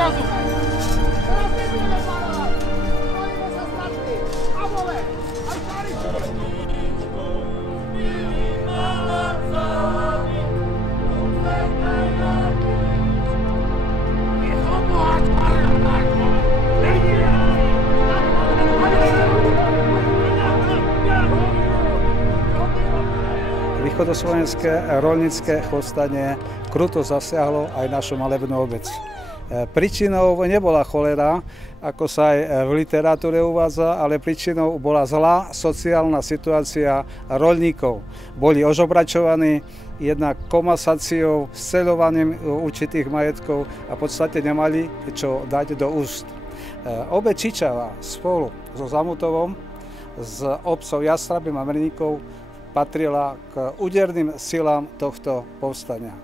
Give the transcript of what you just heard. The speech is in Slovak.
gazu! Teraz nebudeme párovať! Spojíme sa statky! A vole! Aj pári vole! Východoslovenské roľnícke povstanie kruto zasiahlo aj našu malebnú obec. Príčinou nebola cholera, ako sa aj v literatúre uvádza, ale príčinou bola zlá sociálna situácia roľníkov. Boli ožobračovaní jednak komasáciou, sceľovaním určitých majetkov a v podstate nemali čo dať do úst. Obec Čičava spolu so Zamutovom, s obcov Jastrabím a Mrníkov patrila k úderným silám tohto povstania.